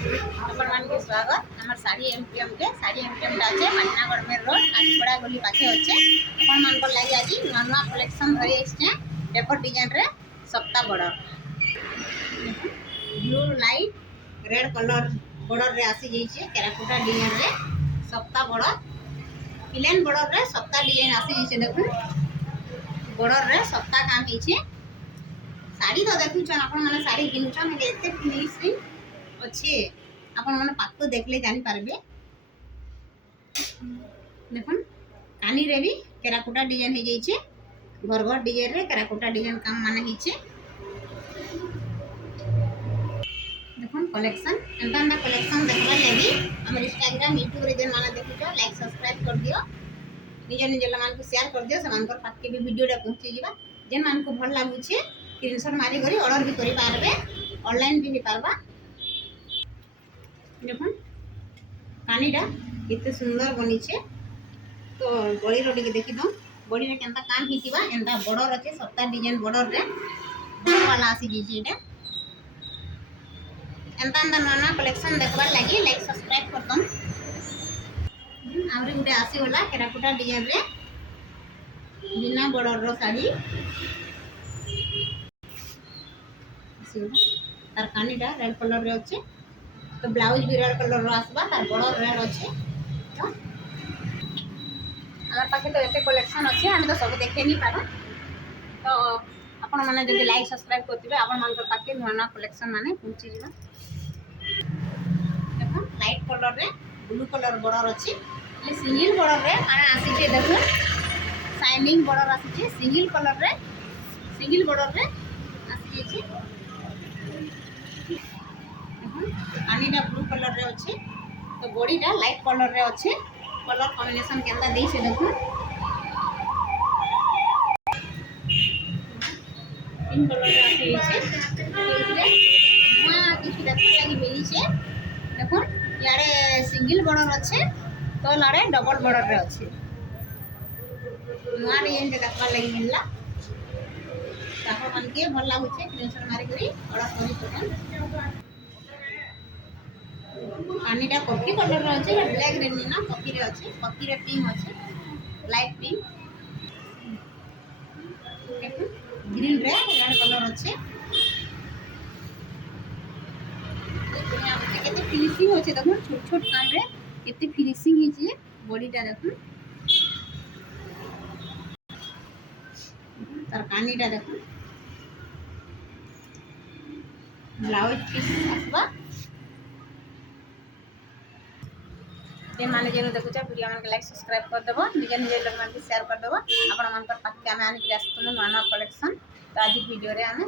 अपन के स्वागत आम साड़ी एमपीएम के साड़ी एमपीएम अच्छे पाटनागढ़ में रोड आठपड़ा गली पाखे अच्छे अपन मान लगे आज नुआ नुआ कलेक्शन धरी आसचे पेपर डिजाइन रे सप्ता border blue light red colour border रे आसी जाइए टेराकोटा डिजाइन रे सप्ता बॉर्डर प्लेन बॉर्डर रे सप्ता डिजाइन आसी जाइए देखो बॉर्डर रे सप्ता काम होइछे साड़ी तो देखुछन अपन माने साड़ी किनुछन एते फिनिशिंग अच्छे अपन माने पाक देखले जानि पारबे देखन कानी रे भी टेराकोटा डिजाइन हे जाइछे घर घर डिजाइन रे टेराकोटा डिजाइन काम माने हिचे देखन कलेक्शन एंता कलेक्शन देखबा लागि हमर इंस्टाग्राम यूट्यूब रे जेन माने देखुछो लाइक सब्सक्राइब कर दियो निज निज मान को शेयर कर दियो समान पाक के भी वीडियो रे पहुंची जीवा जेन मान को भल लागुछे स्क्रीनशॉट मारी करी ऑर्डर भी करि पारबे ऑनलाइन भी पारबा देखन कानीटा कितने सुंदर बनी छे तो बड़ी रोटी के देखि दो बड़ी रे केनता काम हितिबा एंता बॉर्डर अछि सप्ता डिजाइन बॉर्डर रे बड़ वाला आसी जी एटा एंता नना कलेक्शन देखबार लागि लाइक सब्सक्राइब कर दम आउरी गुटे आसी होला टेराकोटा डिजाइन रे बिना बॉर्डर रो साड़ी तार कानीटा रेड कलर रे अछि तो ब्लाउज भी रेड कलर रो आसबा तार बॉर्डर रेड अछि हमर पाखे तो एते कलेक्शन अछि हम तो सब देखे नहीं पारो तो आपण माने जदि लाइक सब्सक्राइब करथिबे आपण मान पाखे नुआ नुआ कलेक्शन माने पहुंची जिबा देखो लाइट कलर रे ब्लू कलर बॉर्डर अछि ले सिंगल बॉर्डर रे माने आसी छे देखो शाइनिंग बॉर्डर आसी छे सिंगल कलर रे सिंगल बॉर्डर रे आसी छे कानीटा ब्लू कलर रे अछि तो बॉडीटा लाइट कलर रे अछि कलर कॉम्बिनेशन केनता देई से देखो पिंक कलर रे आसी छे इतरे नुआ किछि देखबा लागि मिली छे देखो याडे सिंगल बॉर्डर अछि तो लाडे डबल बॉर्डर रे अछि नुआ डिजाइन देखबा लागि मिलला तापर मन के भल लागु छे स्क्रीनशॉट मारी करी ऑर्डर करि सकन कानीटा कॉफी कलर रे अछि ब्लैक रे ना कॉफी रे अछि कॉफी रे पिंक अछि लाइट पिंक देखो ग्रीन रे रेड कलर अछि केते फिनिशिंग होचे देखो छोट छोट काम रे केते फिनिशिंग हिचे बॉडीटा देखो तार कानीटा देखो ब्लाउज पीस आसबा जे माने जे देखुछ वीडियो मन के लाइक सब्सक्राइब कर देबो निजे निजे लोग मन के शेयर कर देबो आपण मन पर पाके हम आनी आस्तु नुआ नुआ कलेक्शन तो आज वीडियो रे हम